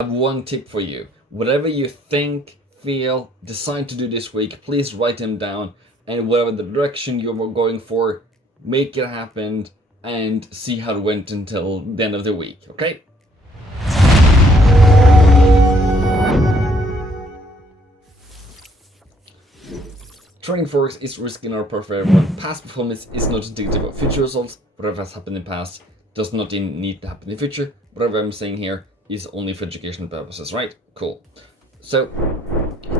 I have one tip for you. Whatever you think, feel, decide to do this week, please write them down, and whatever the direction you're going for, make it happen and see how it went until the end of the week, okay? Trading Forex is risky not perfect for everyone. Past performance is not indicative of future results. Whatever has happened in the past does not need to happen in the future. Whatever I'm saying here is only for educational purposes, right? Cool. So,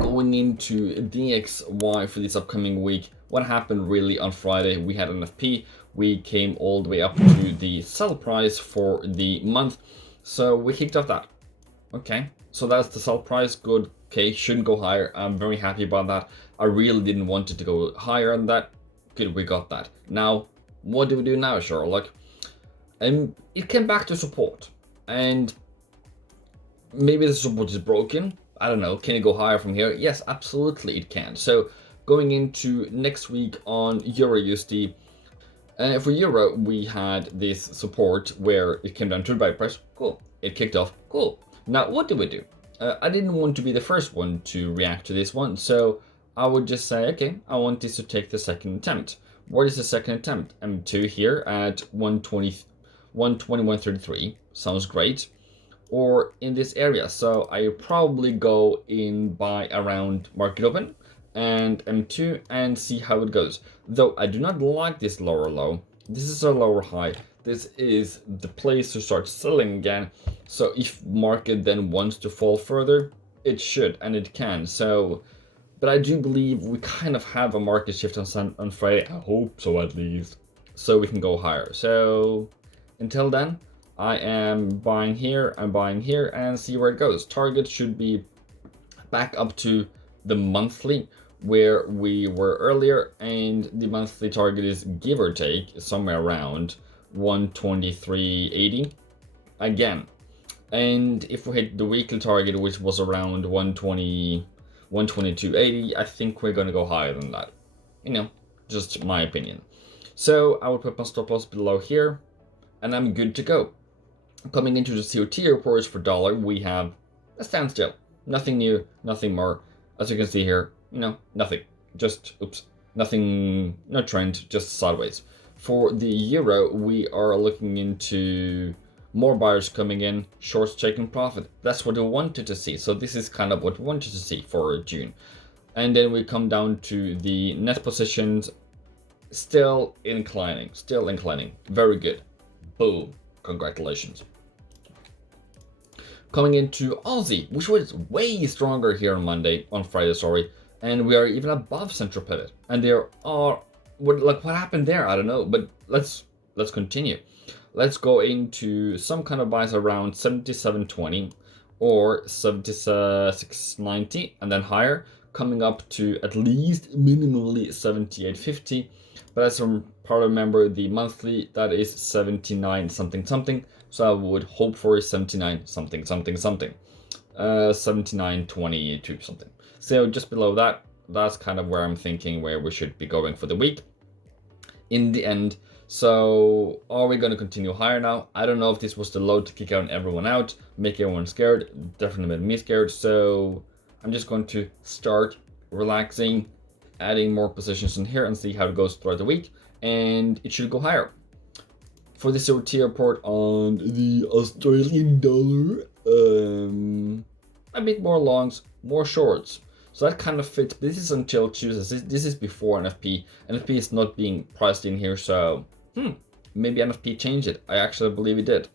going into DXY for this upcoming week, what happened really on Friday? We had an FP. We came all the way up to the sell price for the month. So we kicked off that. Okay, so that's the sell price. Good. Okay, shouldn't go higher. I'm very happy about that. I really didn't want it to go higher than that. Good, we got that. Now, what do we do now, Sherlock? It came back to support. And maybe the support is broken. I don't know. Can it go higher from here? Yes, absolutely it can. So going into next week on EURUSD, for Euro, we had this support where it came down to the buy price. Cool. It kicked off. Cool. Now, what do we do? I didn't want to be the first one to react to this one, so I would just say, okay, I want this to take the second attempt. What is the second attempt? M2 here at 121.33. Sounds great. Or in this area. So I probably go in by around market open and M2 and see how it goes. Though I do not like this lower low. This is a lower high. This is the place to start selling again. So if market then wants to fall further, it should and it can. So, but I do believe we kind of have a market shift on Friday. I hope so at least. So we can go higher. So until then, I am buying here, I'm buying here, and see where it goes. Target should be back up to the monthly where we were earlier, and the monthly target is give or take somewhere around 123.80 again. And if we hit the weekly target, which was around 122.80, I think we're going to go higher than that. You know, just my opinion. So I will put my stop loss below here, and I'm good to go. Coming into the COT reports for dollar, we have a standstill. Nothing new, nothing more. As you can see here, you know, nothing. Just, oops, nothing, no trend, just sideways. For the euro, we are looking into more buyers coming in, shorts taking profit. That's what we wanted to see. So this is kind of what we wanted to see for June. And then we come down to the net positions, still inclining. Very good. Boom. Congratulations. Coming into Aussie, which was way stronger here on Friday, sorry, and we are even above central pivot. And there are what happened there? I don't know, but let's continue. Let's go into some kind of buys around 77.20 or 76.90 and then higher, coming up to at least minimally 78.50. But as a part of remember, the monthly, that is 79 something. So I would hope for 79 something. 79.22 something. So just below that, that's kind of where I'm thinking where we should be going for the week in the end. So are we going to continue higher now? I don't know if this was the low to kick out everyone out, make everyone scared. Definitely made me scared. So I'm just going to start relaxing, adding more positions in here and see how it goes throughout the week. And it should go higher. For the COT report on the Australian dollar, a bit more longs, more shorts. So that kind of fits. But this is until Tuesday. This is before NFP. NFP is not being priced in here, so maybe NFP changed it. I actually believe it did.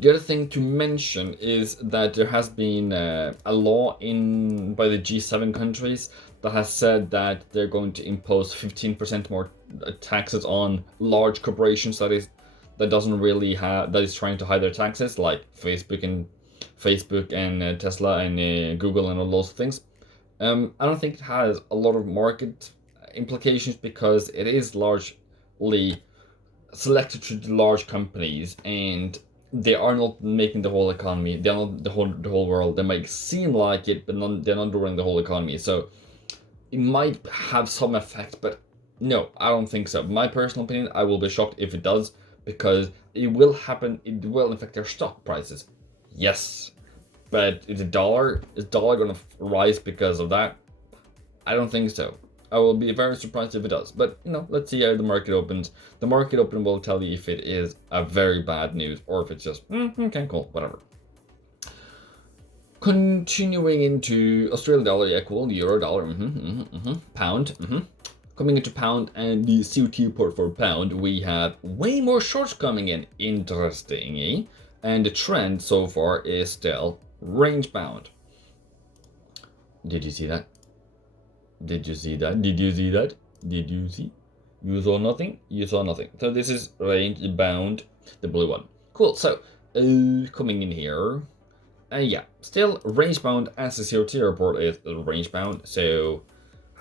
The other thing to mention is that there has been a law by the G7 countries that has said that they're going to impose 15% more taxes on large corporations that is trying to hide their taxes, like Facebook and Tesla and Google and all those things. I don't think it has a lot of market implications because it is largely selected to the large companies and they are not making the whole economy. They're not the whole world. They might seem like it, but they're not running the whole economy. So it might have some effect, but no, I don't think so. My personal opinion, I will be shocked if it does, because it will happen. It will affect their stock prices. Yes, But is dollar going to rise because of that? I don't think so. I will be very surprised if it does. But, you know, let's see how the market opens. The market open will tell you if it is a very bad news or if it's just, okay, cool, whatever. Continuing into Australian dollar equal, euro dollar, pound, Coming into pound and the COT report for pound, we have way more shorts coming in, interestingly. And the trend so far is still range bound. Did you see that? Did you see that? Did you see that? Did you see? You saw nothing? You saw nothing. So this is range bound, the blue one. Cool. So coming in here. Yeah, still range bound as the COT report is range bound. So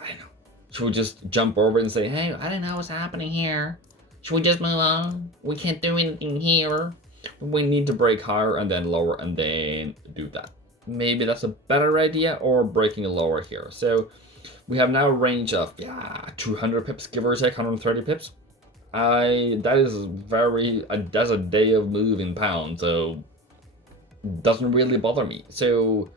I don't know. Should we just jump over and say, hey, I don't know what's happening here. Should we just move on? We can't do anything here. We need to break higher and then lower and then do that. Maybe that's a better idea, or breaking a lower here. So we have now a range of 200 pips, give or take 130 pips. That is that's a day of move in pound, so doesn't really bother me. So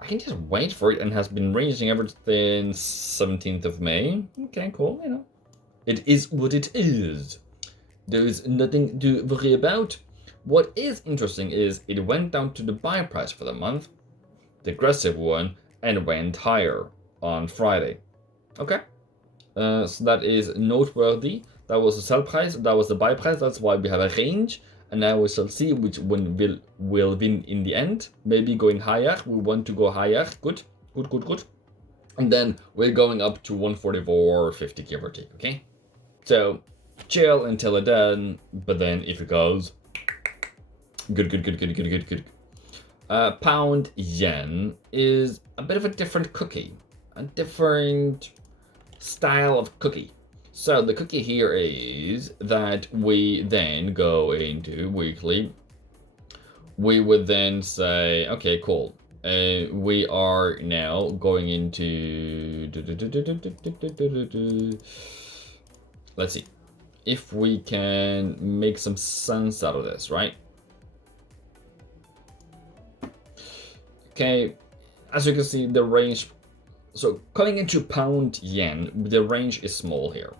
I can just wait for it, and has been ranging ever since 17th of May. Okay, cool. You know, it is what it is. There's nothing to worry about. What is interesting is it went down to the buy price for the month, the aggressive one, and went higher on Friday. Okay, so that is noteworthy. That was the sell price, that was the buy price. That's why we have a range, and now we shall see which one will win in the end. Maybe going higher. We want to go higher. Good. And then we're going up to 144.50, give or take. Okay, so chill until it done. But then if it goes, good. Pound yen is a bit of a different cookie, a different style of cookie. So the cookie here is that we then go into weekly. We would then say, okay, cool. We are now going into, let's see if we can make some sense out of this, right? Okay, as you can see, the range. So coming into pound yen, the range is small here.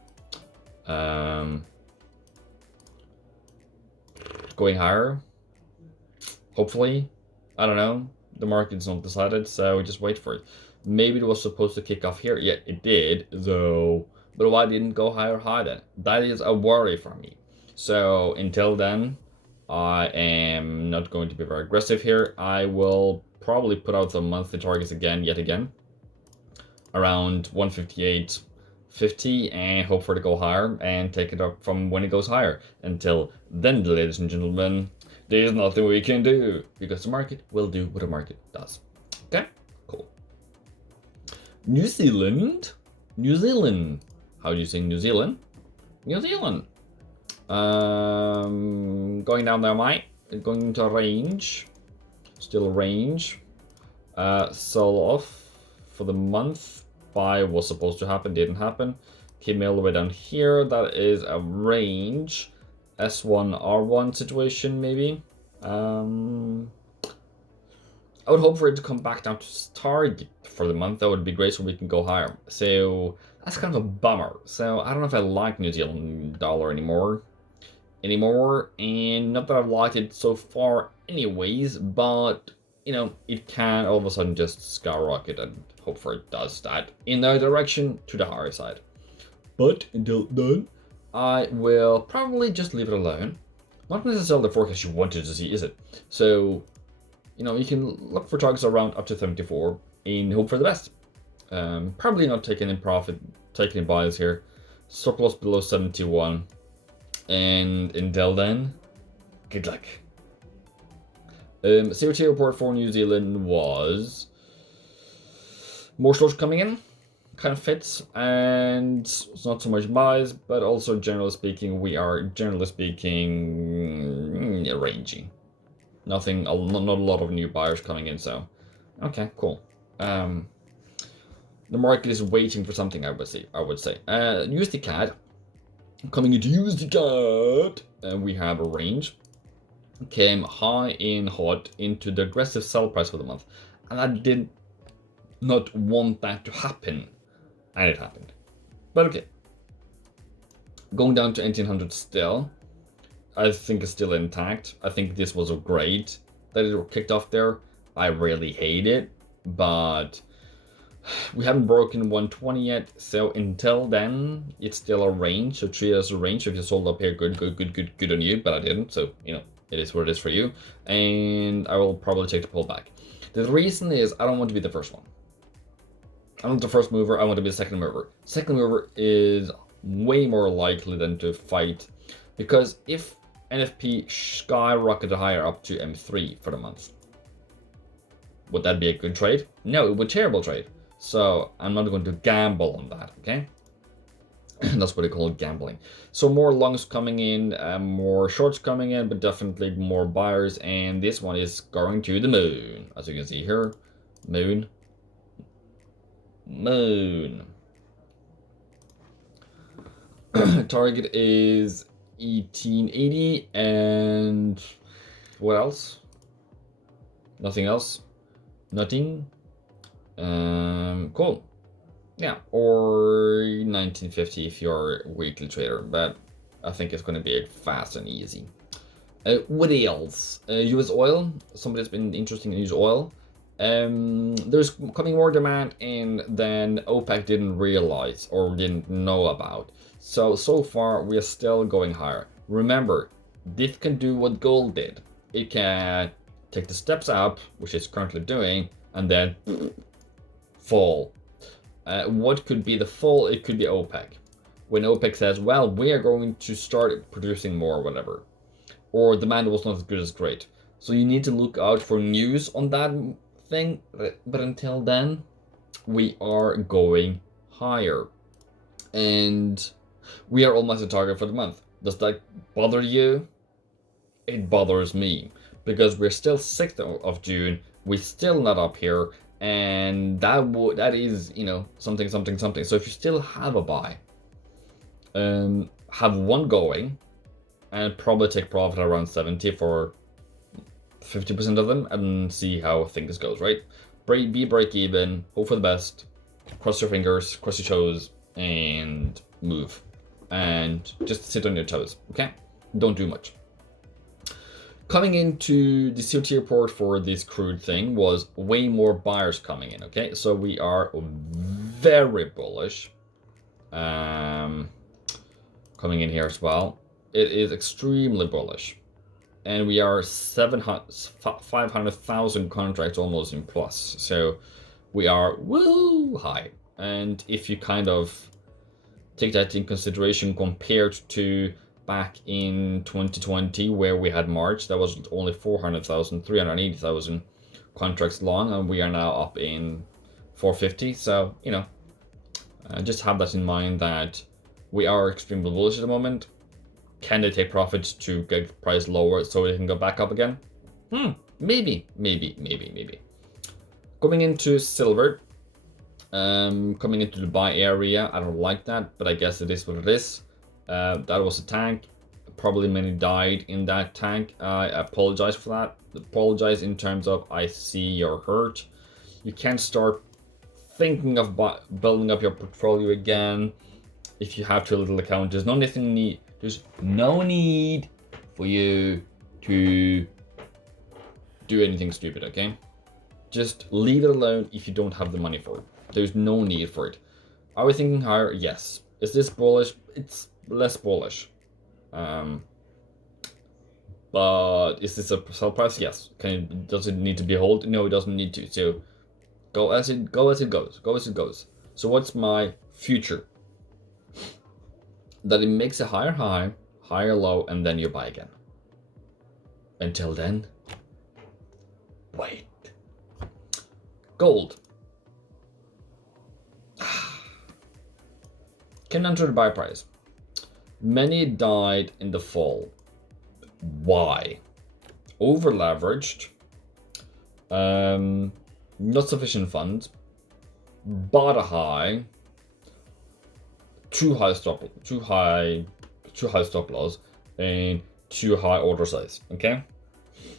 Going higher, hopefully. I don't know. The market's not decided, so just wait for it. Maybe it was supposed to kick off here. Yeah, it did, though. But why didn't it go higher high then? That is a worry for me. So until then, I am not going to be very aggressive here. I will probably put out the monthly targets yet again, around 158.50, and hope for it to go higher and take it up from when it goes higher. Until then, ladies and gentlemen, there's nothing we can do because the market will do what the market does. Okay, cool. New Zealand. How do you say New Zealand? New Zealand. Going down there, mate. Going into range. Still range. Sell off for the month. Buy was supposed to happen, didn't happen. Came all the way down here. That is a range S1 R1 situation, maybe. I would hope for it to come back down to target for the month. That would be great, so we can go higher. So that's kind of a bummer. So I don't know if I like New Zealand dollar anymore, and not that I've liked it so far anyways, but you know, it can all of a sudden just skyrocket, and hope for it does that in the direction to the higher side. But until then, I will probably just leave it alone. Not necessarily the forecast you wanted to see, is it? So, you know, you can look for targets around up to 74 and hope for the best. Probably not taking in profit, taking in buys here. Stop loss below 71. And until then, good luck. COT report for New Zealand was more shorts coming in, kind of fits, and it's not so much buys, but also generally speaking, we are ranging. Nothing, not a lot of new buyers coming in, so okay, cool. The market is waiting for something, I would say. USD CAD coming into USD CAD, and we have a range. came high in hot into the aggressive sell price for the month, and I did not want that to happen, and it happened. But okay, going down to 1800 still, I think it's still intact. I think this was great that it kicked off there. I really hate it, but we haven't broken 120 yet, so until then, it's still a range. So treat it as a range. If you sold up here, good on you, but I didn't. So, you know, it is what it is for you. And I will probably take the pullback. The reason is I don't want to be the first one. I want the first mover. I want to be the second mover. Second mover is way more likely than to fight, because if NFP skyrocketed higher up to M3 for the month, would that be a good trade? No, it would be a terrible trade. So I'm not going to gamble on that, okay? That's what they call gambling. So more longs coming in, more shorts coming in, but definitely more buyers. And this one is going to the moon, as you can see here. Moon. Target is 1880, and what else? Nothing else. Nothing. Cool. Yeah, or 1950 if you're a weekly trader, but I think it's going to be fast and easy. What else? US oil. Somebody's been interested in US oil. There's coming more demand in than OPEC didn't realize or didn't know about. So far we are still going higher. Remember, this can do what gold did. It can take the steps up, which it's currently doing, and then fall. What could be the fall? It could be OPEC. When OPEC says, well, we are going to start producing more, whatever. Or demand was not as good as great. So you need to look out for news on that thing. But until then, we are going higher. And we are almost a target for the month. Does that bother you? It bothers me. Because we're still 6th of June. We're still not up here. And that is, you know, something. So if you still have a buy, have one going, and probably take profit around 70 for 50% of them, and see how things goes, right? Be break even, hope for the best, cross your fingers, cross your toes, and move. And just sit on your toes, okay? Don't do much. Coming into the COT report for this crude thing was way more buyers coming in, okay? So we are very bullish. Coming in here as well. It is extremely bullish. And we are 500,000 contracts almost in plus. So we are woo high. And if you kind of take that in consideration compared to back in 2020, where we had March, that was only 400,000, 380,000 contracts long, and we are now up in 450. So, you know, just have that in mind that we are extremely bullish at the moment. Can they take profits to get price lower so they can go back up again? Maybe. Going into silver, coming into the buy area, I don't like that, but I guess it is what it is. That was a tank. Probably many died in that tank. I apologize for that. Apologize in terms of I see you're hurt. You can't start thinking of building up your portfolio again if you have too little account. There's no need for you to do anything stupid, okay? Just leave it alone if you don't have the money for it. There's no need for it. Are we thinking higher? Yes. Is this bullish? It's less bullish. But is this a sell price? Yes. Does it need to be held? No, it doesn't need to. So go as it goes. So what's my future? That it makes a higher high, higher low, and then you buy again. Until then, wait. Gold. Can enter the buy price. Many died in the fall. Why? Over leveraged. Not sufficient funds. Bought a high. Too high stop loss, and too high order size. Okay,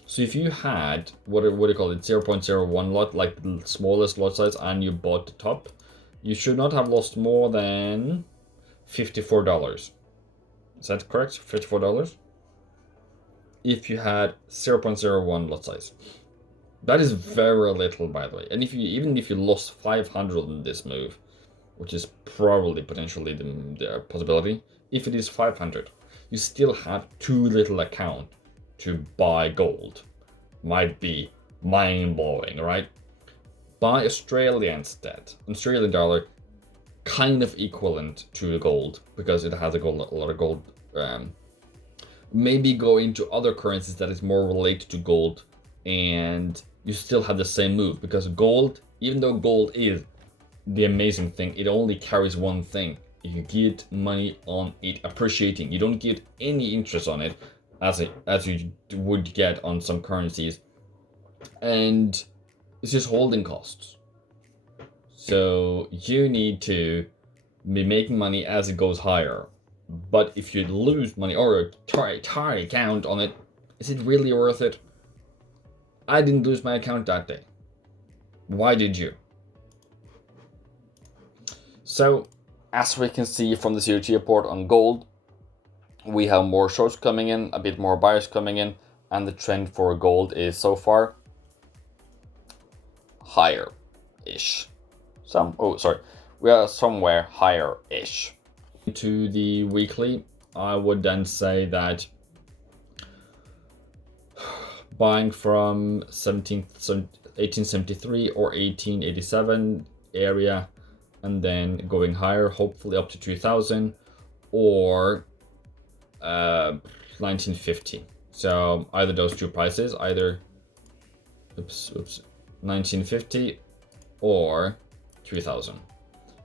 So if you had what do you call it, 0.01 lot, like the smallest lot size, and you bought the top, you should not have lost more than $54. Is that correct? $54? If you had 0.01 lot size. That is very little, by the way. And even if you lost 500 in this move, which is probably potentially the possibility, if it is 500, you still have too little account to buy gold. Might be mind-blowing, right? Buy Australia instead. Australian dollar, kind of equivalent to the gold because it has a lot of gold. Maybe go into other currencies that is more related to gold, and you still have the same move, because gold, even though gold is the amazing thing, it only carries one thing: you get money on it appreciating. You don't get any interest on it as you would get on some currencies, and it's just holding costs. So you need to be making money as it goes higher. But if you lose money or a tiny account on it, is it really worth it? I didn't lose my account that day. Why did you? So, as we can see from the CRT report on gold, we have more shorts coming in, a bit more buyers coming in, and the trend for gold is so far higher-ish. We are somewhere higher-ish. To the weekly, I would then say that buying from 1873 or 1887 area, and then going higher, hopefully up to 2000 or 1950. So either those two prices, either 1950 or 2000.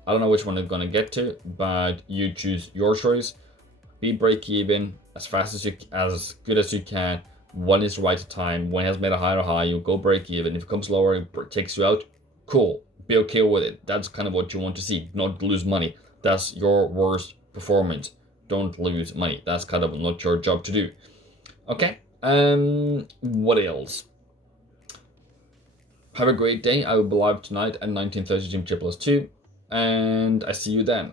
I don't know which one I'm gonna get to, but you choose your choice. Be break even as fast as as good as you can. When is the right time, when it has made a higher high, you go break even. If it comes lower, it takes you out, cool. Be okay with it. That's kind of what you want to see, not lose money. That's your worst performance. Don't lose money. That's kind of not your job to do. Okay, what else? Have a great day. I will be live tonight at 19:30 GBPUSD, and I see you then.